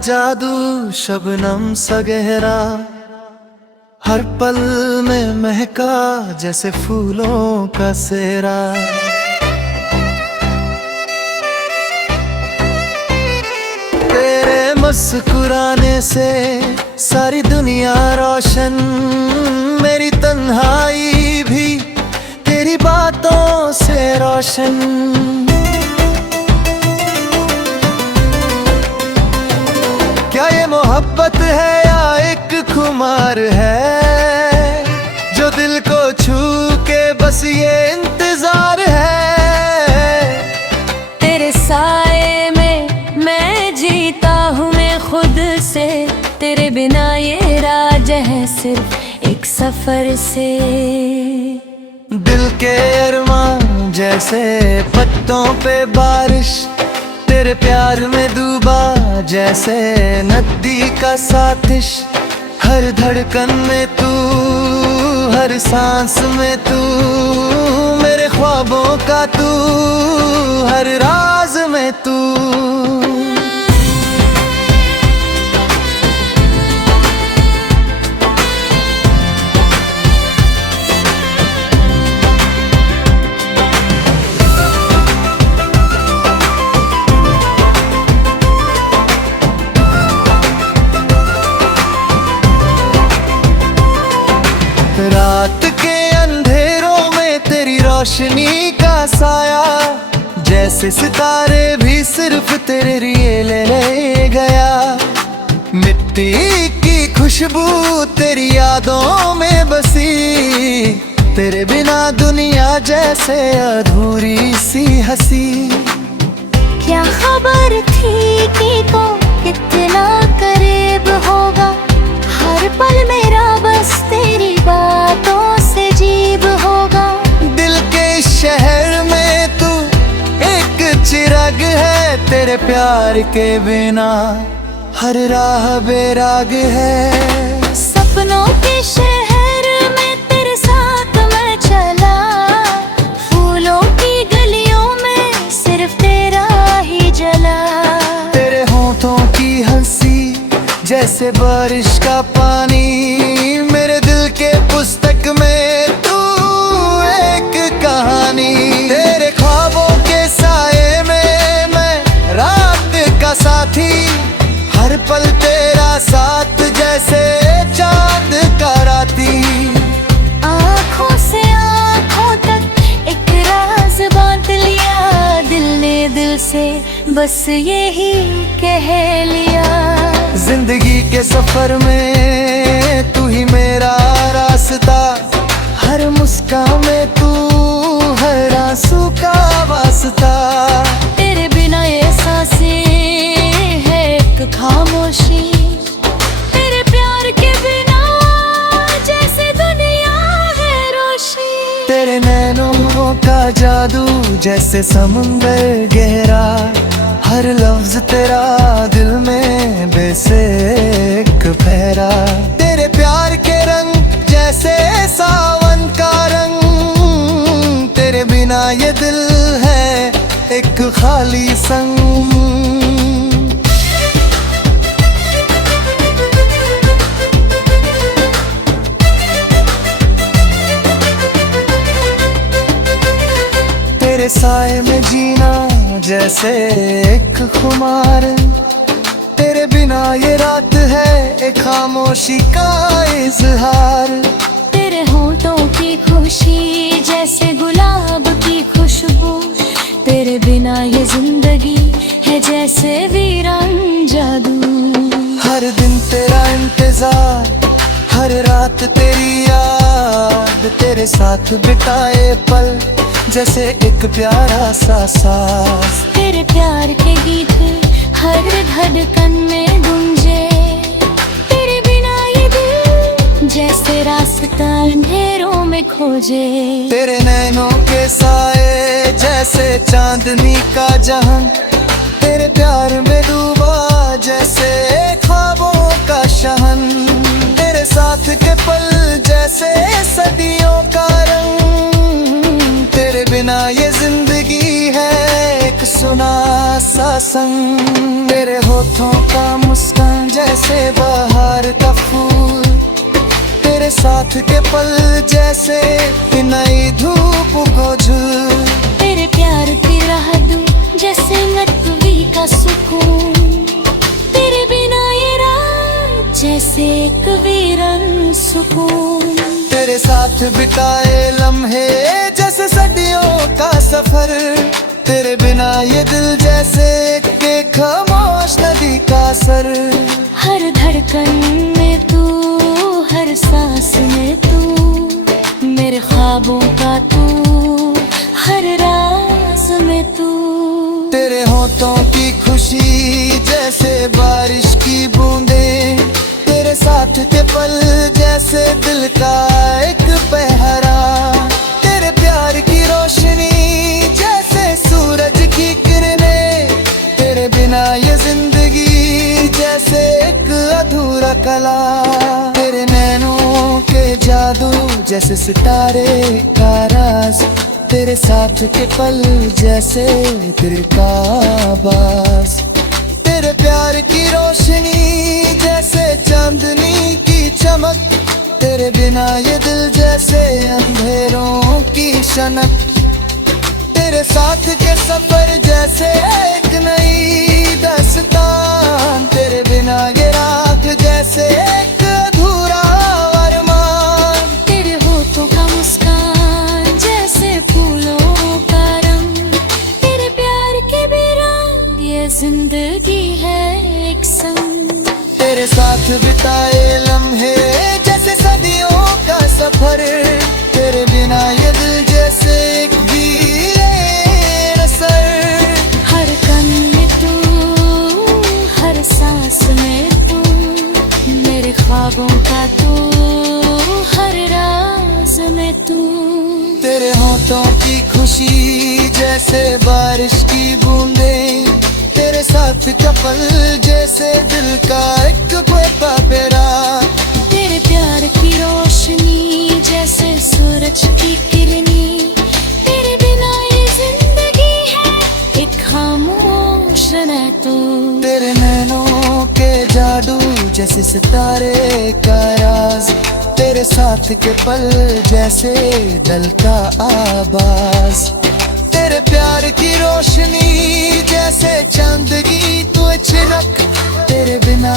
जादू शबनम सा गहरा, हर पल में महका जैसे फूलों का सेहरा। तेरे मुस्कुराने से सारी दुनिया रोशन, मेरी तन्हाई भी तेरी बातों से रोशन। क्या ये मोहब्बत है या एक खुमार है, जो दिल को छू के बस ये इंतजार है। तेरे साए में मैं जीता हूँ मैं खुद से, तेरे बिना ये राज है सिर्फ एक सफर से। दिल के अरमान जैसे पत्तों पे बारिश, तेरे प्यार में डूबा जैसे नदी का सातिश। हर धड़कन में तू, हर सांस में तू, मेरे ख्वाबों का तू, हर राज में तू। रात के अंधेरों में तेरी रोशनी का साया, जैसे सितारे भी सिर्फ तेरे लिए ले गया। मिट्टी की खुशबू तेरी यादों में बसी, तेरे बिना दुनिया जैसे अधूरी सी हंसी। क्या खबर थी कि को कितना करीब होगा, हर पल मेरा बस तेरी बातों से जीव होगा। दिल के शहर में तू एक चिराग है, तेरे प्यार के बिना हर राह बेराग है। सपनों के शहर में तेरे साथ मैं चला, फूलों की गलियों में सिर्फ तेरा ही जला। तेरे होठों की हंसी जैसे बारिश का पानी, मेरे दिल के पुस्तक में तू एक कहानी। तेरे ख्वाबों के साए में मैं रात का साथी, हर पल तेरा साथ जैसे चांद का राती। आँखों से आँखों तक एक राज बांट लिया, दिल ने दिल से बस यही कह लिया। जिंदगी के सफर में तू ही मेरा रास्ता, हर मुस्कान में तू, हर आंसू का वास्ता। तेरे बिना ये सांसें है एक खामोशी, तेरे प्यार के बिना जैसे दुनिया है रोशी। तेरे नैनों का जादू जैसे समुंदर गहरा, हर लफ्ज तेरा दिल में बसे एक पहरा। तेरे प्यार के रंग जैसे सावन का रंग, तेरे बिना ये दिल है एक खाली संग। तेरे साए में जीना जैसे एक खुमार, तेरे बिना ये रात है एक खामोशी का इजहार। तेरे होठों की खुशी जैसे गुलाब की खुशबू, तेरे बिना ये जिंदगी है जैसे वीरान जादू। हर दिन तेरा इंतजार, हर रात तेरी याद, तेरे साथ बिताए पल जैसे एक प्यारा सा सांस। तेरे प्यार के गीत हर धड़कन में गूंजे, तेरे बिना ये दिल जैसे रास्ता अंधेरों में खोजे। तेरे नैनों के साए जैसे चांदनी का जहां, तेरे प्यार में डूबा जैसे ख्वाबों का शहन। तेरे साथ के पल जैसे सदियों का रंग, तेरे बिना ये जिंदगी है एक सुना सा संग, तेरे होठों का मुस्कान जैसे बाहर का फूल, तेरे साथ के पल जैसे नई धूप को झूल, तेरे प्यार की राह दूं जैसे नकवी का सुकून, तेरे बिना ये रात जैसे एक वीरन सुकून, तेरे साथ बिताए लम्हे जैसे सदियों का सफर, तेरे बिना ये दिल जैसे के खामोश नदी का सर। हर धड़कन में तू, हर सांस में तू, मेरे ख्वाबों का तू, हर राज में तू। तेरे होठों की खुशी जैसे बारिश की बूंदें, तेरे साथ के पल जैसे दिल का एक पहरा, तेरे प्यार की रोशनी जैसे सूरज की किरणें, तेरे बिना ये जिंदगी जैसे एक अधूरा कला, तेरे नैनों के जादू जैसे सितारे का राज, तेरे साथ के पल जैसे दिल का आवाज, तेरे प्यार की रोशनी जैसे चांदनी की चमक, तेरे बिना ये दिल जैसे अंधेरों की शनक, तेरे साथ के सफर जैसे एक नई दास्तान, तेरे बिना ये रात जैसे एक अधूरा अरमान, तेरे होठों का मुस्कान जैसे फूलों का रंग, तेरे प्यार के बेरंग ये जिंदगी है एक संग, तेरे साथ बिताए लम्हे जैसे सदियों का सफर, तेरे बिना ये दिल जैसे एक वीर असर। हर कण में तू, हर सांस में तू, मेरे ख्वाबों का तू, हर राज में तू। तेरे होठों की खुशी जैसे बारिश की बूंदें, तेरे साथ का पल जैसे दिल का एक पेरा, तेरे प्यार की रोशनी जैसे सूरज की किरनी, तेरे बिना ये जिंदगी है एक खामोश रहना तू। तेरे नैनों के जादू जैसे सितारे का राज, तेरे साथ के पल जैसे दिल का आवाज, तेरे प्यार की रोशनी जैसे चांदनी तू चिनक, तेरे बिना